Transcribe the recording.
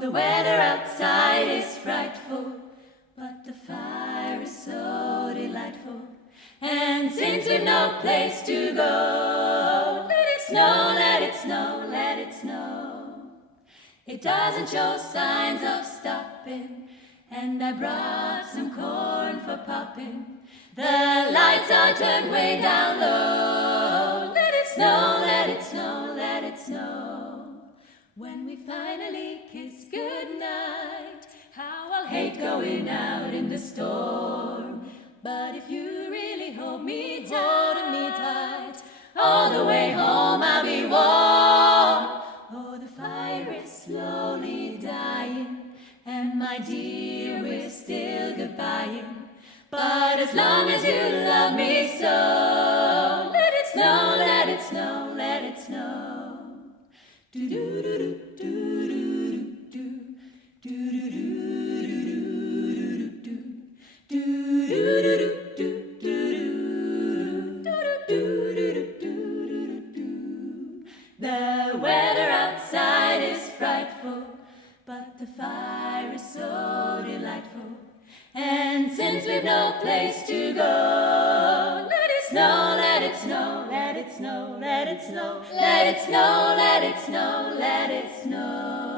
the weather outside is frightful, but the fire is so delightful. And since we've no place to go, let it snow, let it snow, let it snow. It doesn't show signs of stopping, and I brought some corn for popping. The lights are turned way down low. Let it snow, let it snow, let it snow. When we finally kiss goodnight, how I'll hate going out in the storm. But if you really hold me tight, all the way home I'll be warm. Oh, the fire is slowly dying, and my dear, we're still goodbying. But as long as you love me so, let it snow, let it snow, let it snow. Do do do do do do do do do do do. The weather outside is frightful, but the fire is so delightful. And since we've no place to go, let it snow, let it snow, let it snow, let it snow, let it snow, let it snow, let it snow.